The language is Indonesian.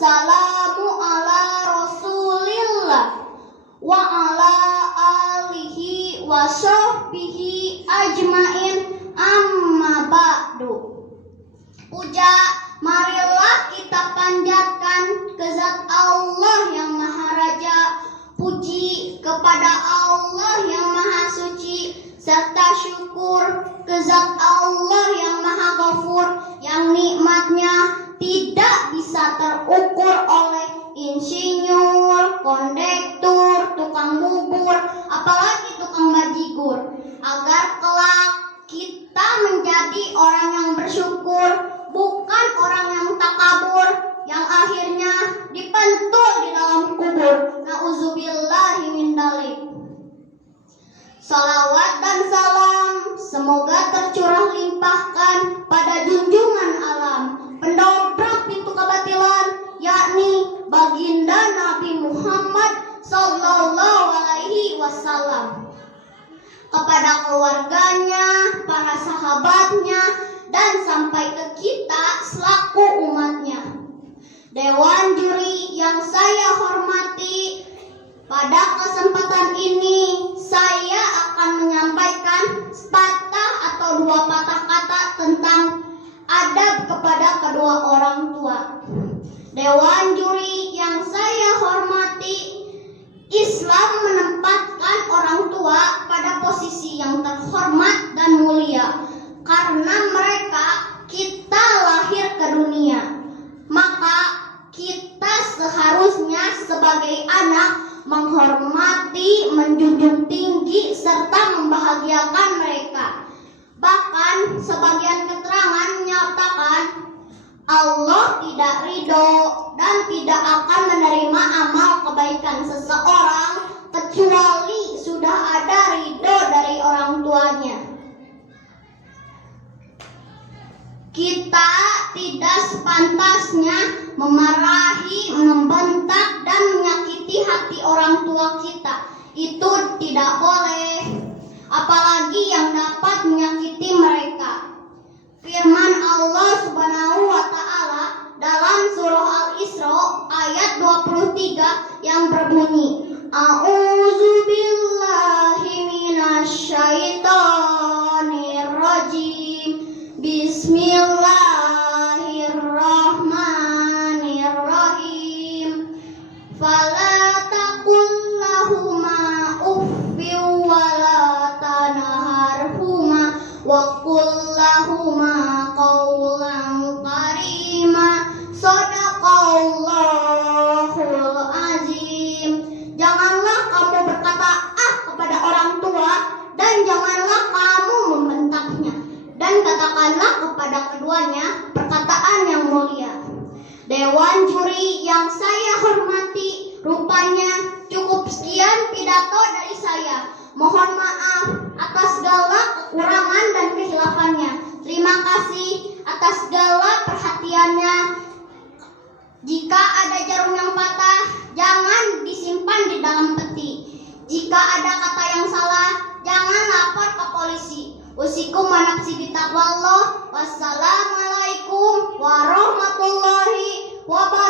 wassalamu ala Rasulillah wa ala alihi wa sahbihi ajmain, amma ba'du. Puja marilah kita panjatkan ke zat Allah yang Maha Raja, puji kepada Allah yang Maha Suci, serta syukur ke zat Allah yang Maha Ghafur, yang nikmatnya tidak bisa terukur oleh insinyur, kondektur, tukang bubur, apalagi tukang bajigur. Agar kelak kita menjadi orang yang bersyukur, bukan orang yang takabur, yang akhirnya dipentul di dalam kubur. Nauzubillahi min dzalik. Salawat dan salam semoga tercurah limpahkan pada junjungan alam, pendobrak pintu kebatilan, yakni baginda Nabi Muhammad sallallahu alaihi wasallam, kepada keluarganya, para sahabatnya, dan sampai ke kita selaku umatnya. Dewan juri yang saya hormati, pada kesempatan ini saya akan menyampaikan sepatah atau dua patah kata tentang adab kepada kedua orang tua. Dewan juri yang saya hormati, Islam menempatkan orang tua pada posisi yang terhormat dan mulia karena mereka kita lahir ke dunia. Maka kita seharusnya sebagai anak menghormati, menjunjung tinggi, serta membahagiakan mereka. Bahkan sebagian keterangan menyatakan Allah tidak ridho dan tidak akan menerima amal kebaikan seseorang kecuali sudah ada ridho dari orang tuanya. Kita tidak sepantasnya memarahi, membentak, dan menyakiti hati orang tua kita. Itu tidak boleh, apalagi yang dapat menyakiti mereka. Firman Allah Subhanahu wa Ta'ala dalam surah Al-Isra ayat 23 yang berbunyi, A'udzubillahi minasyaitonir rajim. Bismillahirrahmanirrahim. Fala taqul lahuma uffin wala tanharhuma wa qul lahuma qawlan karima. Shadaqallahul azim. Janganlah kamu berkata kepada orang tua, dan janganlah kamu membentaknya, dan katakanlah kepada keduanya perkataan yang mulia. Dewan juri yang saya hormati, rupanya cukup sekian pidato dari saya. Mohon maaf atas segala kekurangan dan kehilafannya. Terima kasih atas segala perhatiannya. Jika ada jarum yang patah, jangan disimpan di dalam peti. Jika ada kata yang salah, jangan lapor ke polisi. Usikum wa nafsi bitaqwallah. Wassalamualaikum warahmatullahi wabarakatuh.